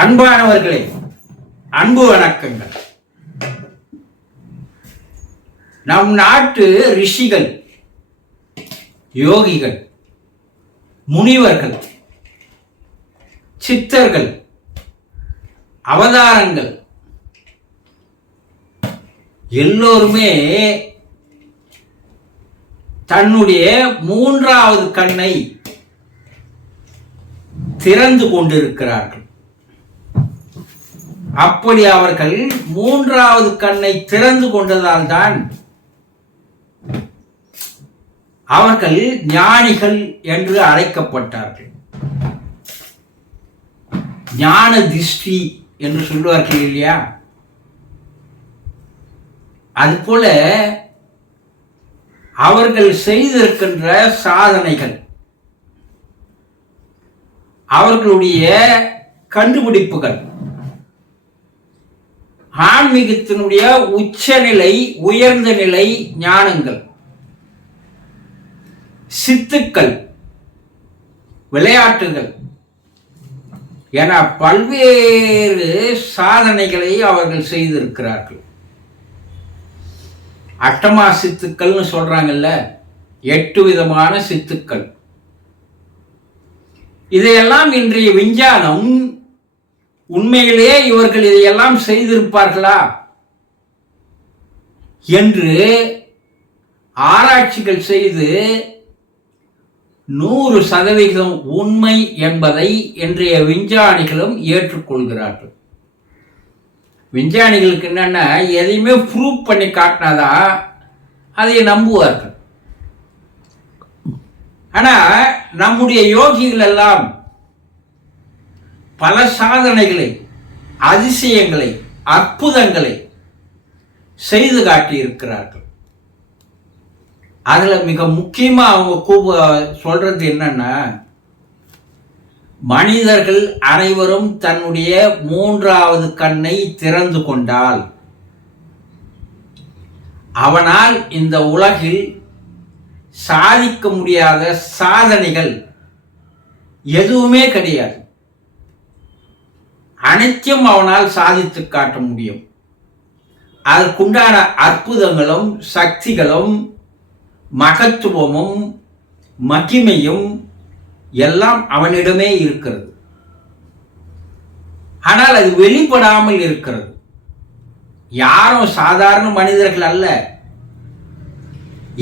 அன்பானவர்களே, அன்பு வணக்கங்கள். நம் நாட்டு ரிஷிகள், யோகிகள், முனிவர்கள், சித்தர்கள், அவதாரங்கள் எல்லோருமே தன்னுடைய மூன்றாவது கண்ணை திறந்து கொண்டிருக்கிறார்கள். அப்படி அவர்கள் மூன்றாவது கண்ணை திறந்து கொண்டதால் தான் அவர்கள் ஞானிகள் என்று அழைக்கப்பட்டார்கள். ஞான திருஷ்டி என்று சொல்லுவார்கள் இல்லையா? அதுபோல அவர்கள் செய்திருக்கின்ற சாதனைகள், அவர்களுடைய கண்டுபிடிப்புகள் ஆன்மீகத்தினுடைய உச்சநிலை, உயர்ந்த நிலை ஞானங்கள், சித்துக்கள், விளையாட்டுகள் என பல்வேறு சாதனைகளை அவர்கள் செய்திருக்கிறார்கள். அட்டமா சித்துக்கள்னு சொல்றாங்கல்ல, 8 விதமான சித்துக்கள். இதையெல்லாம் இன்றைய விஞ்ஞானம் உண்மையிலேயே இவர்கள் இதையெல்லாம் செய்திருப்பார்களா என்று ஆராய்ச்சிகள் செய்து 100% உண்மை என்பதை இன்றைய விஞ்ஞானிகளும் ஏற்றுக்கொள்கிறார்கள். விஞ்ஞானிகளுக்கு என்னன்னா, எதையுமே ப்ரூவ் பண்ணி காட்டினாதான் அதை நம்புவார்கள். ஆனா நம்முடைய யோகிகள் எல்லாம் பல சாதனைகளை, அதிசயங்களை, அற்புதங்களை செய்து காட்டியிருக்கிறார்கள். அதுல மிக முக்கியமா அவங்க சொல்றது என்னன்னா, மனிதர்கள் அனைவரும் தன்னுடைய மூன்றாவது கண்ணை திறந்து கொண்டால் அவனால் இந்த உலகில் சாதிக்க முடியாத சாதனைகள் எதுவுமே கிடையாது. அனைத்தும் அவனால் சாதித்து காட்ட முடியும். அதற்குண்டான அற்புதங்களும் சக்திகளும் மகத்துவமும் மகிமையும் எல்லாம் அவனிடமே இருக்கிறது. ஆனால் அது வெளிப்படாமல் இருக்கிறது. யாரும் சாதாரண மனிதர்கள் அல்ல.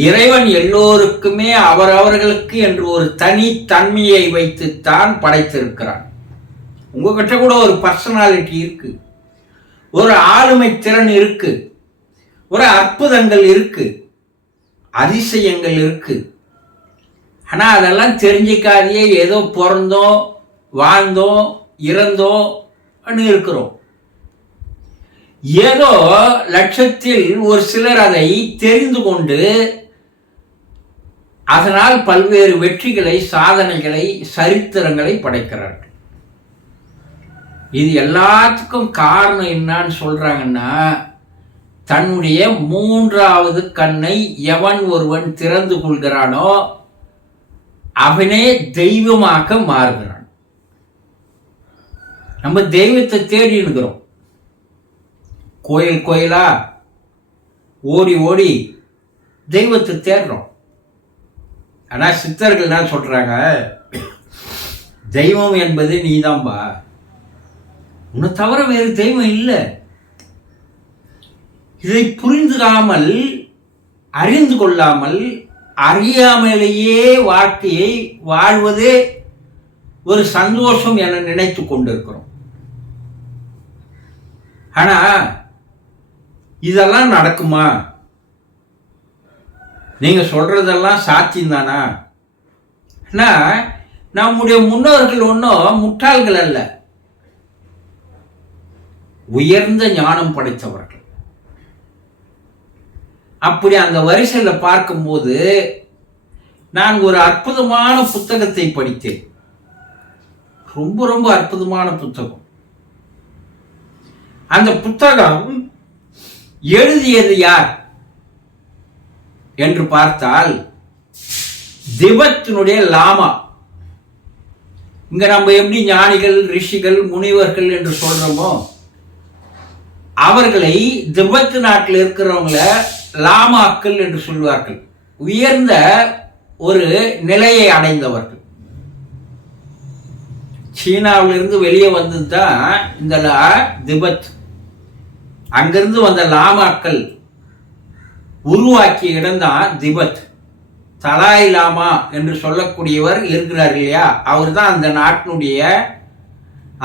இறைவன் எல்லோருக்குமே அவரவர்களுக்கு என்று ஒரு தனி தன்மையை வைத்துத்தான் படைத்திருக்கிறான். உங்ககிட்ட கூட ஒரு பர்சனாலிட்டி இருக்கு, ஒரு ஆளுமை திறன் இருக்கு, ஒரு அற்புதங்கள் இருக்கு, அதிசயங்கள் இருக்கு. ஆனா அதெல்லாம் தெரிஞ்சிக்காதையே ஏதோ பிறந்தோம், வாழ்ந்தோம், இறந்தோம் இருக்கிறோம். ஏதோ லட்சத்தில் ஒரு சிலர் அதை தெரிந்து கொண்டு அதனால் பல்வேறு வெற்றிகளை, சாதனைகளை, சரித்திரங்களை படைக்கிறார்கள். இது எல்லாத்துக்கும் காரணம் என்னன்னு சொல்றாங்கன்னா, தன்னுடைய மூன்றாவது கண்ணை எவன் ஒருவன் திறந்து கொள்கிறானோ அவனே தெய்வமாக மாறுகிறான். நம்ம தெய்வத்தை தேடி இருக்கிறோம். கோயில் கோயிலா ஓடி ஓடி தெய்வத்தை தேடுறோம். ஆனா சித்தர்கள் என்ன சொல்றாங்க, தெய்வம் என்பது நீதான்பா, உன்னை தவிர வேறு தெய்வம் இல்லை. இதை புரிந்துகாமல், அறிந்து கொள்ளாமல், அறியாமலேயே வாழ்க்கையை வாழ்வதே ஒரு சந்தோஷம் என நினைத்து கொண்டிருக்கிறோம். ஆனா இதெல்லாம் நடக்குமா? நீங்க சொல்றதெல்லாம் சாத்தியம் தானா? நம்முடைய முன்னோர்கள் ஒன்றும் முட்டாள்கள் அல்ல, உயர்ந்த ஞானம் படைத்தவர்கள். அப்படி அந்த வரிசையில் பார்க்கும்போது நான் ஒரு அற்புதமான புத்தகத்தை படித்தேன். ரொம்ப ரொம்ப அற்புதமான புத்தகம். அந்த புத்தகம் எழுதியது யார் என்று பார்த்தால் திபெத்தினுடைய லாமா இங்க நம்ம எப்படி ஞானிகள், ரிஷிகள், முனிவர்கள் என்று சொல்றோமோ, அவர்களை திபெத் நாட்டில் இருக்கிறவங்கள லாமாக்கள் என்று சொல்வார்கள். உயர்ந்த ஒரு நிலையை அடைந்தவர்கள். சீனாவிலிருந்து வெளியே வந்தது தான் இந்த திபெத். அங்கிருந்து வந்த லாமாக்கள் உருவாக்கிய இடம்தான் திபெத். தலாய் லாமா என்று சொல்லக்கூடியவர் இருக்கிறார் இல்லையா, அவர் தான் அந்த நாட்டினுடைய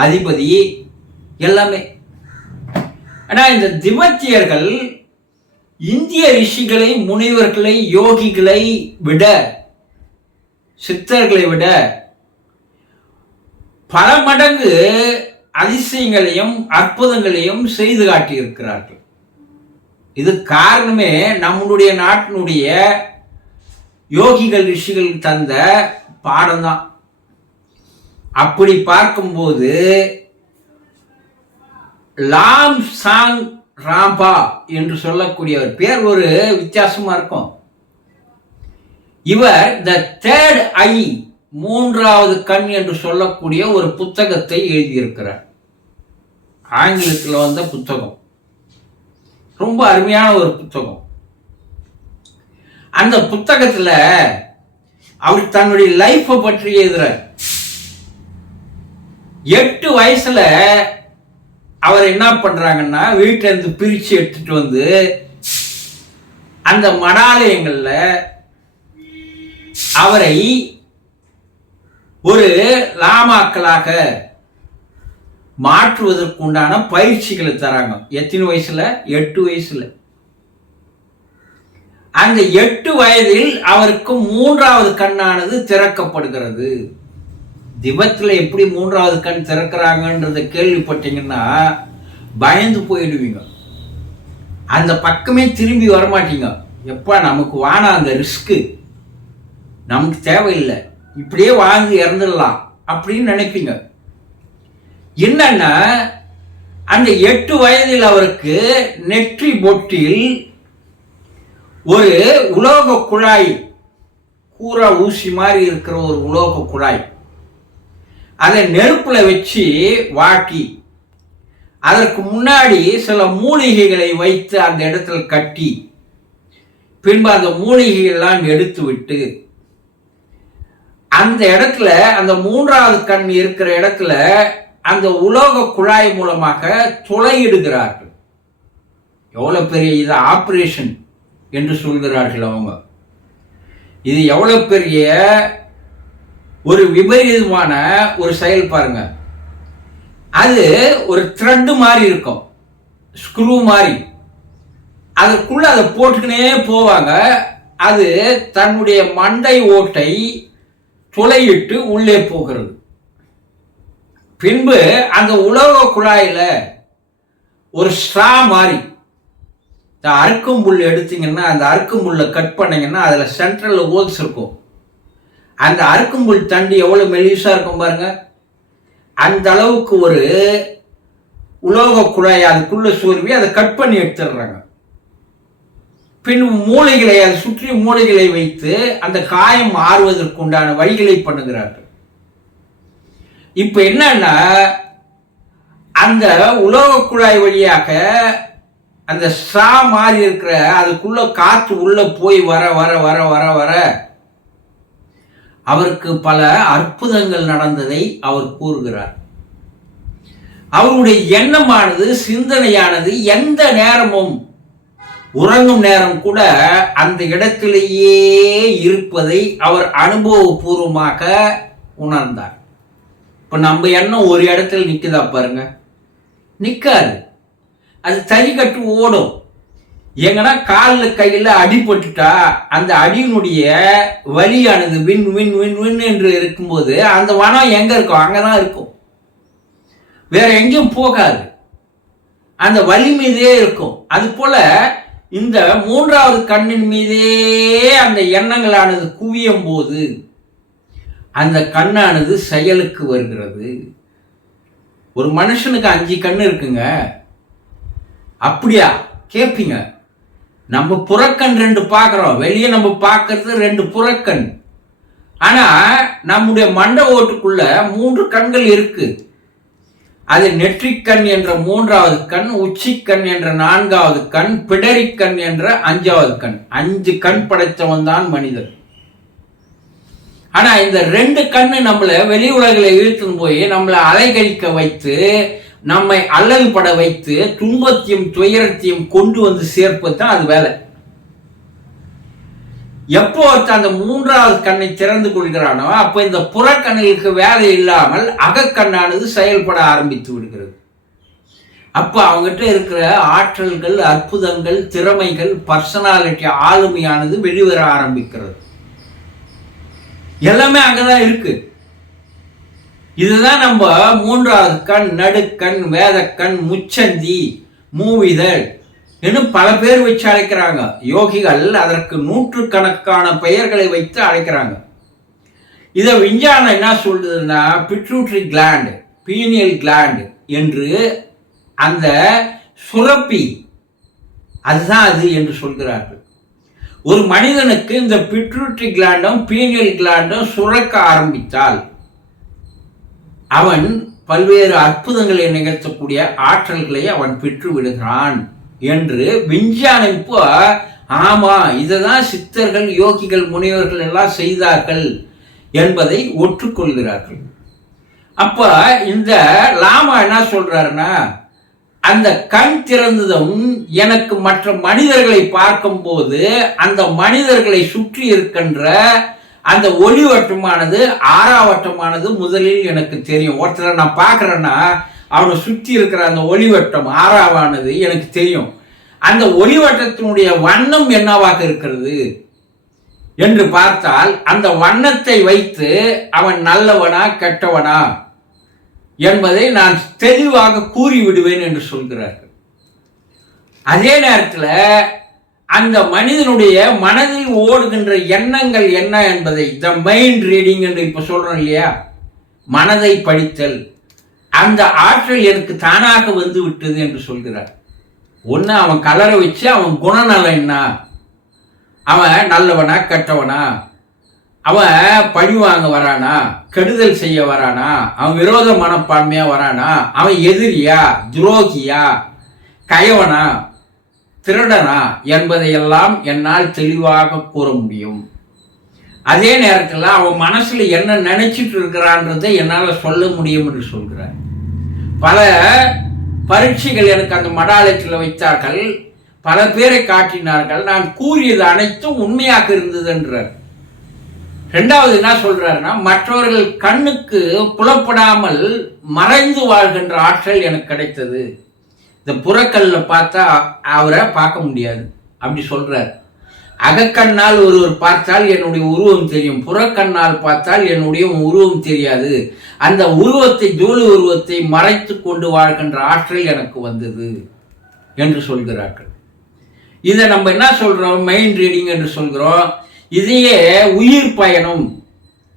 அதிபதி எல்லாமே. ஆனால் இந்த திபெத்தியர்கள் இந்திய ரிஷிகளை, முனிவர்களை, யோகிகளை விட, சித்தர்களை விட பல மடங்கு அதிசயங்களையும் அற்புதங்களையும் செய்து காட்டியிருக்கிறார்கள். இது காரணமே நம்முடைய நாட்டினுடைய யோகிகள், ரிஷிகள் தந்த பாடம்தான். அப்படி பார்க்கும்போது லாம் சாங் ராம்பா என்று சொல்லக்கூடியவர் பேர் ஒரு வித்தியாசமா இருக்கும். இவர் த தேர்ட் ஐ, மூன்றாவது கண் என்று சொல்லக்கூடிய ஒரு புத்தகத்தை எழுதியிருக்கிறார். ஆங்கிலத்தில் வந்த புத்தகம், ரொம்ப அருமையான ஒரு புத்தகம். அந்த புத்தகத்துல அவர் தன்னுடைய லைஃப்பை பற்றி எழுதுறார். 8 வயசுல அவர் என்ன பண்றாங்கன்னா, வீட்டில இருந்து பிரிச்சு எடுத்துட்டு வந்து அந்த மடாலயங்கள்ல அவரை ஒரு லாமாக்களாக மாற்றுவதற்கு உண்டான பயிற்சிகளை தராங்க. எத்தனை வயசுல? 8 வயசுல. அந்த 8 வயதில் அவருக்கு 3வது கண்ணானது திறக்கப்படுகிறது. திபெத்தில் எப்படி 3வது கண் திறக்கிறாங்கன்றத கேள்விப்பட்டீங்கன்னா பயந்து போயிடுவீங்க. அந்த பக்கமே திரும்பி வரமாட்டீங்க. எப்பா நமக்கு வானா அந்த ரிஸ்க்கு, நமக்கு தேவையில்லை, இப்படியே வாழ்ந்து இறந்துடலாம் அப்படின்னு நினைப்பீங்க. என்னன்னா, அந்த 8 வயதில் அவருக்கு நெற்றி பொட்டில் ஒரு உலோக குழாய், கூரா ஊசி மாதிரி இருக்கிற ஒரு உலோக குழாய், அதை நெருப்புல வச்சு வாட்டி அதற்கு முன்னாடி சில மூலிகைகளை வைத்து அந்த இடத்துல கட்டி, பின்பு அந்த மூலிகைகள்லாம் எடுத்து விட்டு அந்த இடத்துல, அந்த 3வது கண் இருக்கிற இடத்துல அந்த உலோக குழாய் மூலமாக துளையிடுகிறார்கள். எவ்வளவு பெரிய இது ஆபரேஷன் என்று சொல்கிறார்கள் அவங்க. இது எவ்வளவு பெரிய ஒரு விபரீதமான ஒரு செயல் பாருங்க. அது ஒரு த்ரெட் மாதிரி இருக்கும், ஸ்க்ரூ மாதிரி. அதற்குள்ள அதை போட்டுக்கினே போவாங்க. அது தன்னுடைய மண்டை ஓட்டை துளையிட்டு உள்ளே போகிறது. பின்பு அந்த உலோக குழாயில ஒரு ஸ்ட்ரா மாதிரி, அறுக்கும் புல் எடுத்தீங்கன்னா அந்த அறுக்கும் புல்லை கட் பண்ணீங்கன்னா அதுல சென்ட்ரல் ஹோல்ஸ் இருக்கும். அந்த அறுக்கும் புல் தண்டு எவ்வளவு மெலிசா இருக்கும் பாருங்க. அந்த அளவுக்கு ஒரு உலோக குழாய் அதுக்குள்ள சொருவி அதை கட் பண்ணி எடுத்துடுறாங்க. பின் மூளைகளை, அதை சுற்றி மூளைகளை வைத்து அந்த காயம் ஆறுவதற்கு உண்டான வழிகளை பண்ணுகிறார்கள். இப்ப என்னன்னா, அந்த உலோக குழாய் வழியாக அந்த ஸ்ட்ரா மாதிரி இருக்கிற அதுக்குள்ள காற்று உள்ள போய் வர வர வர வர வர அவருக்கு பல அற்புதங்கள் நடந்ததை அவர் கூறுகிறார். அவருடைய எண்ணமானது, சிந்தனையானது எந்த நேரமும், உறங்கும் நேரம் கூட அந்த இடத்திலேயே இருப்பதை அவர் அனுபவபூர்வமாக உணர்ந்தார். இப்ப நம்ம எண்ணம் ஒரு இடத்துல நிக்குதா பாருங்க? நிக்காது. அது தறி கட்டு ஓடும். எங்கன்னா காலில் கையில் அடிபட்டுட்டா அந்த அடியினுடைய வலியானது வின் வின் வின் வின் என்று இருக்கும்போது அந்த வனம் எங்க இருக்கும்? அங்கதான் இருக்கும், வேற எங்கேயும் போகாது. அந்த வலி மீதே இருக்கும். அது போல இந்த 3வது கண்ணின் மீதே அந்த எண்ணங்களானது குவியும் போது அந்த கண்ணானது செயலுக்கு வருகிறது. ஒரு மனுஷனுக்கு 5 கண்ணு இருக்குங்க. அப்படியா கேட்பீங்க? நம்ம புறக்கண் 2 பார்க்கிறோம். வெளியே நம்ம பார்க்கறது 2 புறக்கண். ஆனா நம்முடைய மண்ட ஓட்டுக்குள்ள 3 கண்கள் இருக்கு. அது நெற்றிக்கண் என்ற 3வது கண், உச்சிக்கண் என்ற 4வது கண், பிடரிக்கண் என்ற 5வது கண். 5 கண் படைத்தவன் தான் மனிதன். ஆனா இந்த 2 கண்ணு நம்மளை வெளி உலகில இழுத்துன்னு போய் நம்மளை அலைகழிக்க வைத்து, நம்மை அல்லல் பட வைத்து, துன்பத்தையும் துயரத்தையும் கொண்டு வந்து சேர்ப்பது தான் அது வேலை. எப்போ அந்த 3வது கண்ணை திறந்து கொள்கிறானோ அப்ப இந்த புறக்கண்ணுக்கு வேலை இல்லாமல் அகக்கண்ணானது செயல்பட ஆரம்பித்து விடுகிறது. அப்ப அவங்ககிட்ட இருக்கிற ஆற்றல்கள், அற்புதங்கள், திறமைகள், பர்சனாலிட்டி, ஆளுமையானது வெளிவர ஆரம்பிக்கிறது. எல்லாமே அங்கதான் இருக்கு. இதுதான் நம்ம 3வது கண், நடுக்கண், வேதக்கண், முச்சந்தி, மூவிதழ் இன்னும் பல பேர் வச்சு அழைக்கிறாங்க. யோகிகள் அதற்கு 100கணக்கான பெயர்களை வைத்து அழைக்கிறாங்க. இதை விஞ்ஞானம் என்ன சொல்றதுன்னா பிட்யூட்டரி கிளாண்ட், பீனியல் கிளாண்ட் என்று அந்த சுரப்பி அதுதான் அது என்று சொல்கிறார்கள். ஒரு மனிதனுக்கு இந்த பிட்யூட்டரி கிளாண்டும் பீனியல் கிளாண்டும் சுரக்க ஆரம்பித்தால் அவன் பல்வேறு அற்புதங்களை நிகழ்த்தக்கூடிய ஆற்றல்களை அவன் பெற்று விடுகிறான் என்று விஞ்ஞானம் இப்போ ஆமா இததான் சித்தர்கள், யோகிகள், முனிவர்கள் எல்லாம் செய்தார்கள் என்பதை ஒற்றுக்கொள்கிறார்கள். அப்ப இந்த லாமா என்ன சொல்றாருன்னா, அந்த கண் திறந்ததும் எனக்கு மற்ற மனிதர்களை பார்க்கும் போது அந்த மனிதர்களை சுற்றி இருக்கின்ற அந்த ஒளிவட்டமானது, ஆறாவட்டமானது முதலில் எனக்கு தெரியும். ஒருத்தரை நான் பார்க்கறேன்னா அவனை சுற்றி இருக்கிற அந்த ஒளிவட்டம் ஆறாவானது எனக்கு தெரியும். அந்த ஒளிவட்டத்தினுடைய வண்ணம் என்னவாக இருக்கிறது என்று பார்த்தால் அந்த வண்ணத்தை வைத்து அவன் நல்லவனா கெட்டவனா என்பதை நான் தெளிவாக கூறிவிடுவேன் என்று சொல்கிறார்கள். அதே நேரத்தில் அந்த மனிதனுடைய மனதில் ஓடுகின்ற எண்ணங்கள் என்ன என்பதை த மைண்ட் ரீடிங் என்று இப்ப சொல்றோம் இல்லையா, மனதை படித்தல், அந்த ஆற்றல் எனக்கு தானாக வந்து விட்டது என்று சொல்கிறார். ஒன்று அவன் கலரை வச்சு அவன் குணநலம் என்ன, அவன் நல்லவனா கெட்டவனா, அவன் பழி வாங்க வரானா, கெடுதல் செய்ய வரானா, அவன் விரோத மனப்பான்மையா வரானா, அவன் எதிரியா, துரோகியா, கயவனா, திருடனா என்பதையெல்லாம் என்னால் தெளிவாக கூற முடியும். அதே நேரத்தில் அவன் மனசுல என்ன நினைச்சிட்டு இருக்கிறான்றதை என்னால் சொல்ல முடியும் என்று சொல்கிறார். பல பரீட்சைகள் எனக்கு அந்த மடாலயத்தில் வைத்தார்கள், பல பேரை காட்டினார்கள், நான் கூறியது அனைத்தும் உண்மையாக இருந்தது என்றார். ரெண்டாவது என்ன சொல்றாருன்னா, மற்றவர்கள் கண்ணுக்கு புலப்படாமல் மறைந்து வாழ்கின்ற ஆற்றல் எனக்கு கிடைத்தது. இந்த புறக்கல்ல பார்த்தா அவரை பார்க்க முடியாது அப்படி சொல்றார். அகக்கண்ணால் ஒருவர் பார்த்தால் என்னுடைய உருவம் தெரியும், புறக்கண்ணால் பார்த்தால் என்னுடைய உருவம் தெரியாது. அந்த உருவத்தை, ஜோலி உருவத்தை மறைத்து கொண்டு வாழ்கின்ற ஆற்றல் எனக்கு வந்தது என்று சொல்கிறார்கள். இதை நம்ம என்ன சொல்றோம், மைண்ட் ரீடிங் என்று சொல்கிறோம். இதையே உயிர் பயணம்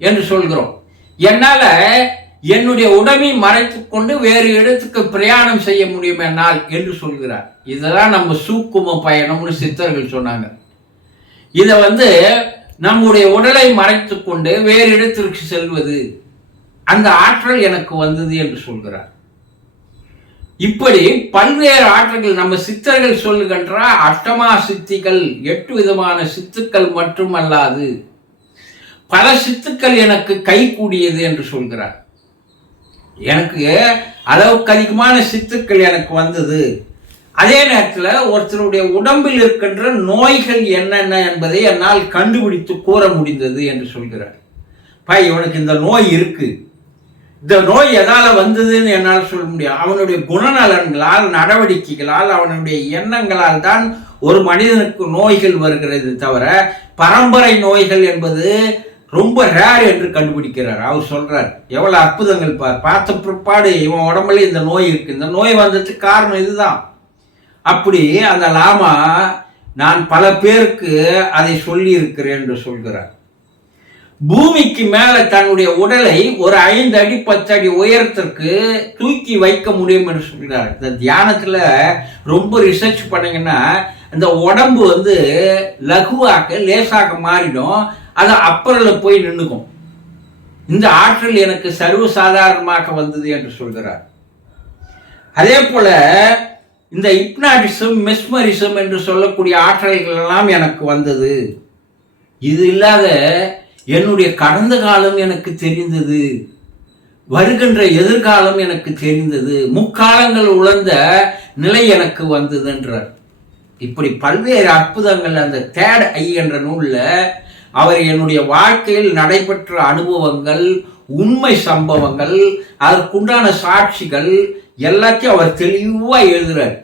என்று சொல்கிறோம். என்னால என்னுடைய உடமை மறைத்து கொண்டு வேறு இடத்துக்கு பிரயாணம் செய்ய முடியும் என்னால் என்று சொல்கிறார். இதெல்லாம் நம்ம சூக்கும பயணம்னு சித்தர்கள் சொன்னாங்க. இதை நம்முடைய உடலை மறைத்து கொண்டு வேறு இடத்திற்கு செல்வது, அந்த ஆற்றல் எனக்கு வந்தது என்று சொல்கிறார். இப்படி பல்வேறு ஆற்றல்கள் நம்ம சித்தர்கள் சொல்லுகின்ற அஷ்டமா சித்திகள், 8 விதமான சித்துக்கள் மட்டுமல்லாது பல சித்துக்கள் எனக்கு கை கூடியது என்று சொல்கிறார். எனக்கு அளவுக்கு அதிகமான சித்துக்கள் எனக்கு வந்தது. அதே நேரத்தில் ஒருத்தருடைய உடம்பில் இருக்கின்ற நோய்கள் என்னென்ன என்பதை என்னால் கண்டுபிடித்து கூற முடிந்தது என்று சொல்கிறார். இவனுக்கு இந்த நோய் இருக்கு, இந்த நோய் எதால வந்ததுன்னு என்னால் சொல்ல முடியும். அவனுடைய குணநலன்களால், நடவடிக்கைகளால், அவனுடைய எண்ணங்களால் தான் ஒரு மனிதனுக்கு நோய்கள் வருகிறது தவிர பரம்பரை நோய்கள் என்பது ரொம்ப ரேர் என்று கண்டுபிடிக்கிறார். அவர் சொல்றார், எவ்வளவு அற்புதங்கள் பார்த்த பிற்பாடு இவன் உடம்புல இந்த நோய் இருக்கு, இந்த நோய் வந்ததுக்கு காரணம் இதுதான். அப்படி அந்த லாமா நான் பல பேருக்கு அதை சொல்லி இருக்கிறேன் என்று சொல்கிறார். பூமிக்கு மேல தன்னுடைய உடலை ஒரு 5 அடி 10 அடி உயரத்திற்கு தூக்கி வைக்க முடியும் என்று சொல்கிறார். இந்த தியானத்துல ரொம்ப ரிசர்ச் பண்ணீங்கன்னா இந்த உடம்பு லகுவாக லேசாக மாறிடும். அது அப்பரில் போய் நின்றுக்கும். இந்த ஆற்றல் எனக்கு சர்வசாதாரணமாக வந்தது என்று சொல்கிறார். அதே போல இந்த ஹிப்னாட்டிசம், மெஸ்மரிசம் என்று சொல்லக்கூடிய ஆற்றல்கள் எல்லாம் எனக்கு வந்தது. இது இல்லாத என்னுடைய கடந்த காலம் எனக்கு தெரிந்தது, வருகின்ற எதிர்காலம் எனக்கு தெரிந்தது, முக்காலங்கள் உணர்ந்த நிலை எனக்கு வந்தது என்றார். இப்படி பல்வேறு அற்புதங்கள் அந்த தேர்ட் ஐ என்ற நூலில் அவர் என்னுடைய வாழ்க்கையில் நடைபெற்ற அனுபவங்கள், உண்மை சம்பவங்கள், அதற்குண்டான சாட்சிகள் எல்லாத்தையும் அவர் தெளிவாக எழுதுறார்.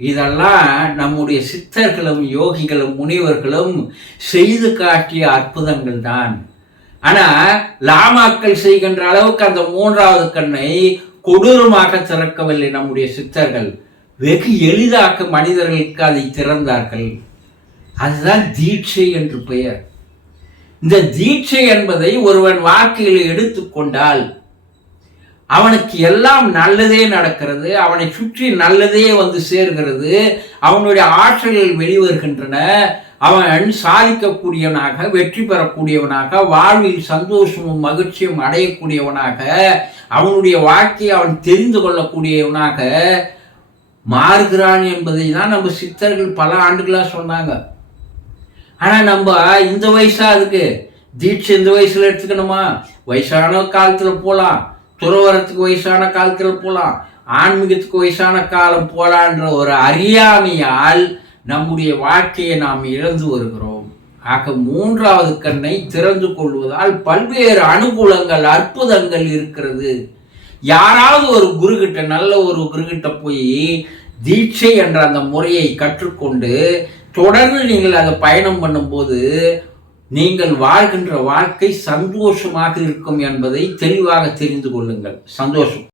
இதெல்லாம் நம்முடைய சித்தர்களும் யோகிகளும் முனிவர்களும் செய்து காட்டிய அற்புதங்கள் தான். ஆனால் லாமாக்கள் செய்கின்ற அளவுக்கு அந்த மூன்றாவது கண்ணை கொடூரமாக திறக்கவில்லை நம்முடைய சித்தர்கள். வெகு எளிதாக மனிதர்களுக்கு அதை திறந்தார்கள். அதுதான் தீட்சை என்று பெயர். இந்த தீட்சை என்பதை ஒருவன் வாழ்க்கையில் எடுத்துக்கொண்டால் அவனுக்கு எல்லாம் நல்லதே நடக்கிறது, அவனை சுற்றி நல்லதே வந்து சேர்கிறது, அவனுடைய ஆற்றல்கள் வெளிவருகின்றன, அவன் சாதிக்கக்கூடியவனாக, வெற்றி பெறக்கூடியவனாக, வாழ்வில் சந்தோஷமும் மகிழ்ச்சியும் அடையக்கூடியவனாக, அவனுடைய வாழ்க்கையை அவன் தெரிந்து கொள்ளக்கூடியவனாக மாறுகிறான் என்பதை தான் நம்ம சித்தர்கள் பல ஆண்டுகளாக சொன்னாங்க. ஆனால் நம்ம இந்த வயசா அதுக்கு தீட்சை இந்த வயசுல எடுத்துக்கணுமா? வயசான காலத்தில் போகலாம், துறவரத்துக்கு வயசான காலத்தில் போகலாம், ஆன்மீகத்துக்கு வயசான காலம் போகலான்ற ஒரு அறியாமையால் நம்முடைய வாழ்க்கையை நாம் இழந்து வருகிறோம். ஆக மூன்றாவது கண்ணை திறந்து கொள்வதால் பல்வேறு அனுகூலங்கள், அற்புதங்கள் இருக்கிறது. யாராவது ஒரு குருகிட்ட, நல்ல ஒரு குருகிட்ட போய் தீட்சை என்ற அந்த முறையை கற்றுக்கொண்டு தொடர்ந்து நீங்கள் அதை பயணம் பண்ணும்போது நீங்கள் வாழ்கின்ற வாழ்க்கை சந்தோஷமாக இருக்கும் என்பதை தெளிவாக தெரிந்து கொள்ளுங்கள். சந்தோஷம்.